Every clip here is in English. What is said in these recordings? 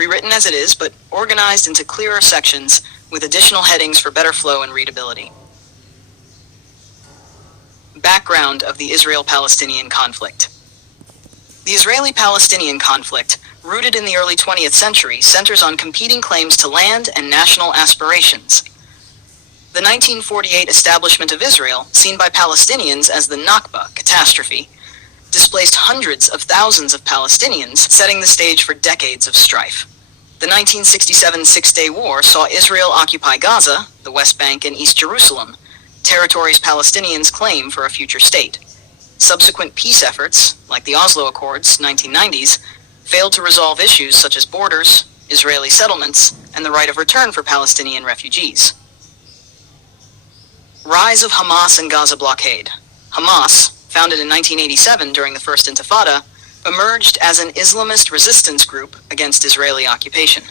rewritten as it is, but organized into clearer sections with additional headings for better flow and readability. Background of the Israel-Palestinian conflict. The Israeli-Palestinian conflict, rooted in the early 20th century, centers on competing claims to land and national aspirations. The 1948 establishment of Israel, seen by Palestinians as the Nakba catastrophe, displaced hundreds of thousands of Palestinians, setting the stage for decades of strife. The 1967 Six-Day War saw Israel occupy Gaza, the West Bank, and East Jerusalem, territories Palestinians claim for a future state. Subsequent peace efforts, like the Oslo Accords, 1990s, failed to resolve issues such as borders, Israeli settlements, and the right of return for Palestinian refugees. Rise of Hamas and Gaza blockade. Hamas, founded in 1987 during the First Intifada, emerged as an Islamist resistance group against Israeli occupation.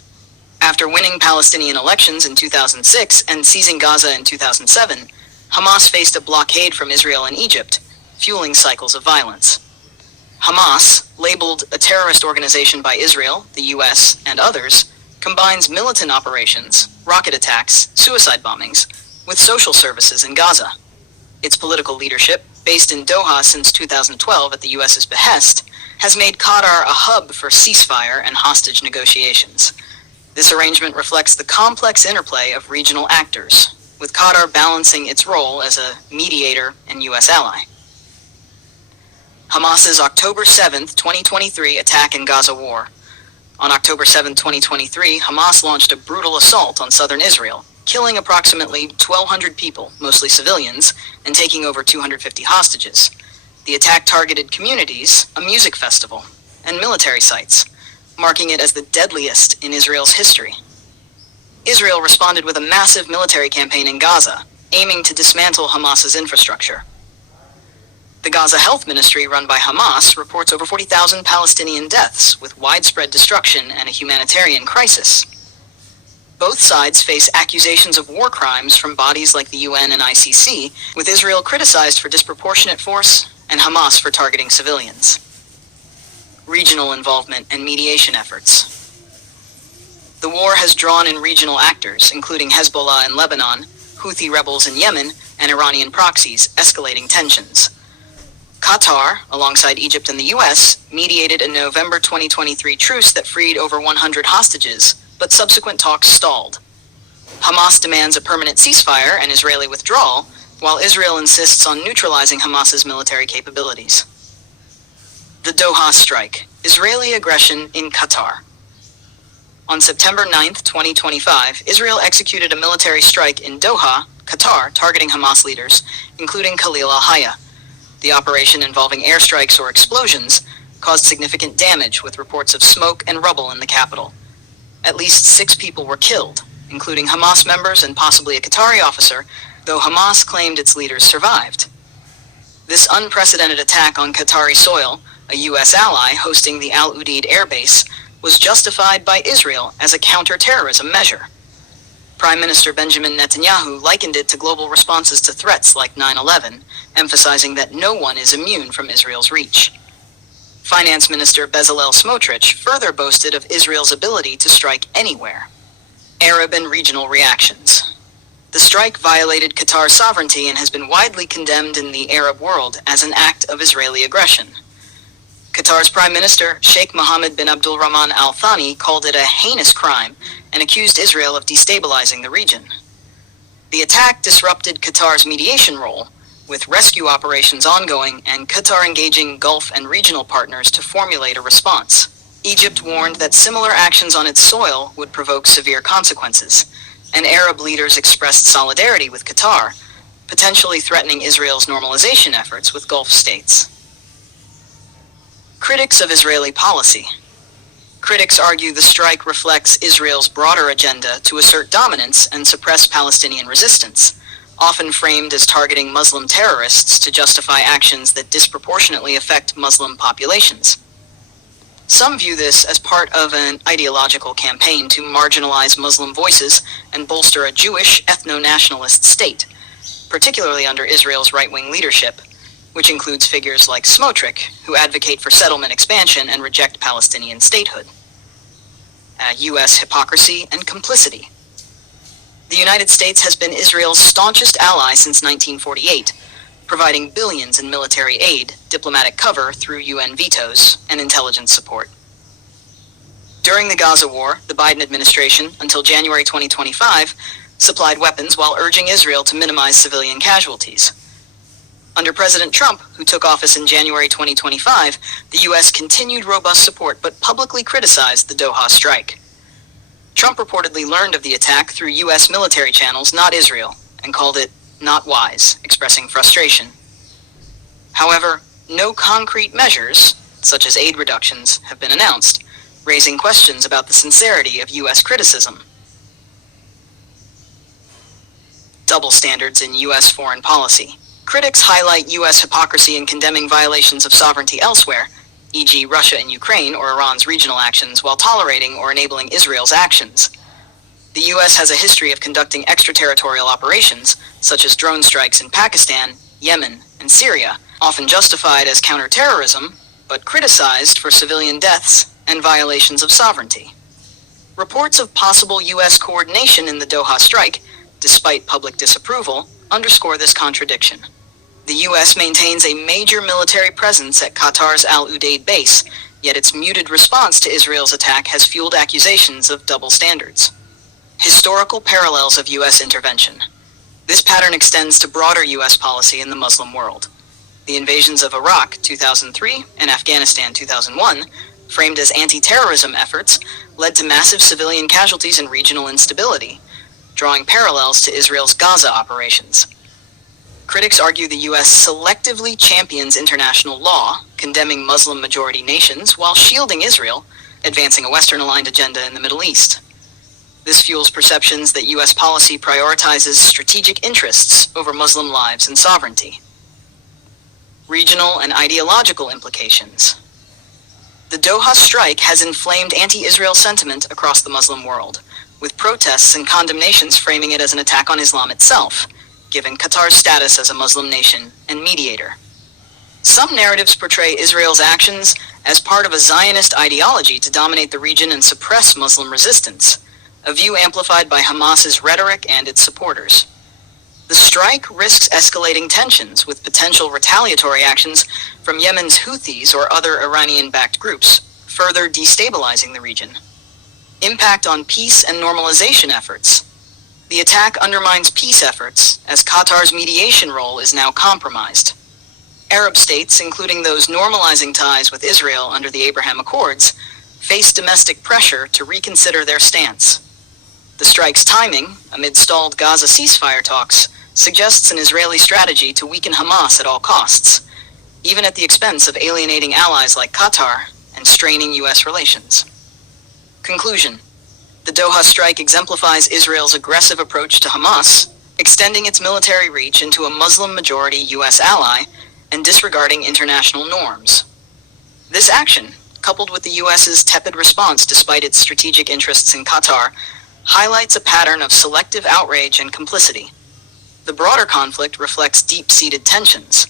After winning Palestinian elections in 2006 and seizing Gaza in 2007, Hamas faced a blockade from Israel and Egypt, fueling cycles of violence. Hamas, labeled a terrorist organization by Israel, the US, and others, combines militant operations, rocket attacks, suicide bombings, with social services in Gaza. Its political leadership, based in Doha since 2012 at the US's behest, has made Qatar a hub for ceasefire and hostage negotiations. This arrangement reflects the complex interplay of regional actors, with Qatar balancing its role as a mediator and US ally. Hamas's October 7, 2023 attack in Gaza war. On October 7, 2023, Hamas launched a brutal assault on southern Israel, killing approximately 1,200 people, mostly civilians, and taking over 250 hostages. The attack targeted communities, a music festival, and military sites, marking it as the deadliest in Israel's history. Israel responded with a massive military campaign in Gaza, aiming to dismantle Hamas's infrastructure. The Gaza Health Ministry, run by Hamas, reports over 40,000 Palestinian deaths, with widespread destruction and a humanitarian crisis. Both sides face accusations of war crimes from bodies like the UN and ICC, with Israel criticized for disproportionate force and Hamas for targeting civilians. Regional involvement and mediation efforts. The war has drawn in regional actors, including Hezbollah in Lebanon, Houthi rebels in Yemen, and Iranian proxies, escalating tensions. Qatar, alongside Egypt and the US, mediated a November 2023 truce that freed over 100 hostages, but subsequent talks stalled. Hamas demands a permanent ceasefire and Israeli withdrawal, while Israel insists on neutralizing Hamas's military capabilities. The Doha strike, Israeli aggression in Qatar. On September 9, 2025, Israel executed a military strike in Doha, Qatar, targeting Hamas leaders, including Khalil al-Hayya. The operation, involving airstrikes or explosions, caused significant damage, with reports of smoke and rubble in the capital. At least 6 people were killed, including Hamas members and possibly a Qatari officer, though Hamas claimed its leaders survived. This unprecedented attack on Qatari soil, a U.S. ally hosting the Al Udeid air base, was justified by Israel as a counter-terrorism measure. Prime Minister Benjamin Netanyahu likened it to global responses to threats like 9/11, emphasizing that no one is immune from Israel's reach. Finance Minister Bezalel Smotrich further boasted of Israel's ability to strike anywhere. Arab and regional reactions. The strike violated Qatar's sovereignty and has been widely condemned in the Arab world as an act of Israeli aggression. Qatar's Prime Minister, Sheikh Mohammed bin Abdul Rahman Al Thani, called it a heinous crime and accused Israel of destabilizing the region. The attack disrupted Qatar's mediation role, with rescue operations ongoing and Qatar engaging Gulf and regional partners to formulate a response. Egypt warned that similar actions on its soil would provoke severe consequences, and Arab leaders expressed solidarity with Qatar, potentially threatening Israel's normalization efforts with Gulf states. Critics of Israeli policy. Critics argue the strike reflects Israel's broader agenda to assert dominance and suppress Palestinian resistance, often framed as targeting Muslim terrorists to justify actions that disproportionately affect Muslim populations. Some view this as part of an ideological campaign to marginalize Muslim voices and bolster a Jewish ethno-nationalist state, particularly under Israel's right-wing leadership, which includes figures like Smotrich, who advocate for settlement expansion and reject Palestinian statehood. U.S. hypocrisy and complicity. The United States has been Israel's staunchest ally since 1948, providing billions in military aid, diplomatic cover through UN vetoes, and intelligence support. During the Gaza war, the Biden administration, until January 2025, supplied weapons while urging Israel to minimize civilian casualties. Under President Trump, who took office in January 2025, the U.S. continued robust support but publicly criticized the Doha strike. Trump reportedly learned of the attack through U.S. military channels, not Israel, and called it not wise, expressing frustration. However, no concrete measures, such as aid reductions, have been announced, raising questions about the sincerity of U.S. criticism. Double standards in U.S. foreign policy. Critics highlight U.S. hypocrisy in condemning violations of sovereignty elsewhere, e.g. Russia and Ukraine or Iran's regional actions, while tolerating or enabling Israel's actions. The U.S. has a history of conducting extraterritorial operations, such as drone strikes in Pakistan, Yemen, and Syria, often justified as counterterrorism, but criticized for civilian deaths and violations of sovereignty. Reports of possible U.S. coordination in the Doha strike, despite public disapproval, underscore this contradiction. The U.S. maintains a major military presence at Qatar's Al Udeid base, yet its muted response to Israel's attack has fueled accusations of double standards. Historical parallels of U.S. intervention. This pattern extends to broader U.S. policy in the Muslim world. The invasions of Iraq 2003 and Afghanistan 2001, framed as anti-terrorism efforts, led to massive civilian casualties and regional instability, drawing parallels to Israel's Gaza operations. Critics argue the U.S. selectively champions international law, condemning Muslim-majority nations while shielding Israel, advancing a Western-aligned agenda in the Middle East. This fuels perceptions that U.S. policy prioritizes strategic interests over Muslim lives and sovereignty. Regional and ideological implications. The Doha strike has inflamed anti-Israel sentiment across the Muslim world, with protests and condemnations framing it as an attack on Islam itself, given Qatar's status as a Muslim nation and mediator. Some narratives portray Israel's actions as part of a Zionist ideology to dominate the region and suppress Muslim resistance, a view amplified by Hamas's rhetoric and its supporters. The strike risks escalating tensions with potential retaliatory actions from Yemen's Houthis or other Iranian-backed groups, further destabilizing the region. Impact on peace and normalization efforts. The attack undermines peace efforts, as Qatar's mediation role is now compromised. Arab states, including those normalizing ties with Israel under the Abraham Accords, face domestic pressure to reconsider their stance. The strike's timing, amid stalled Gaza ceasefire talks, suggests an Israeli strategy to weaken Hamas at all costs, even at the expense of alienating allies like Qatar and straining U.S. relations. Conclusion. The Doha strike exemplifies Israel's aggressive approach to Hamas, extending its military reach into a Muslim-majority U.S. ally and disregarding international norms. This action, coupled with the U.S.'s tepid response despite its strategic interests in Qatar, highlights a pattern of selective outrage and complicity. The broader conflict reflects deep-seated tensions,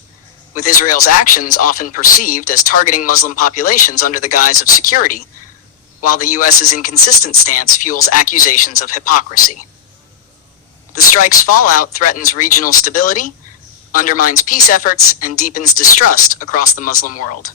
with Israel's actions often perceived as targeting Muslim populations under the guise of security, while the U.S.'s inconsistent stance fuels accusations of hypocrisy. The strike's fallout threatens regional stability, undermines peace efforts, and deepens distrust across the Muslim world.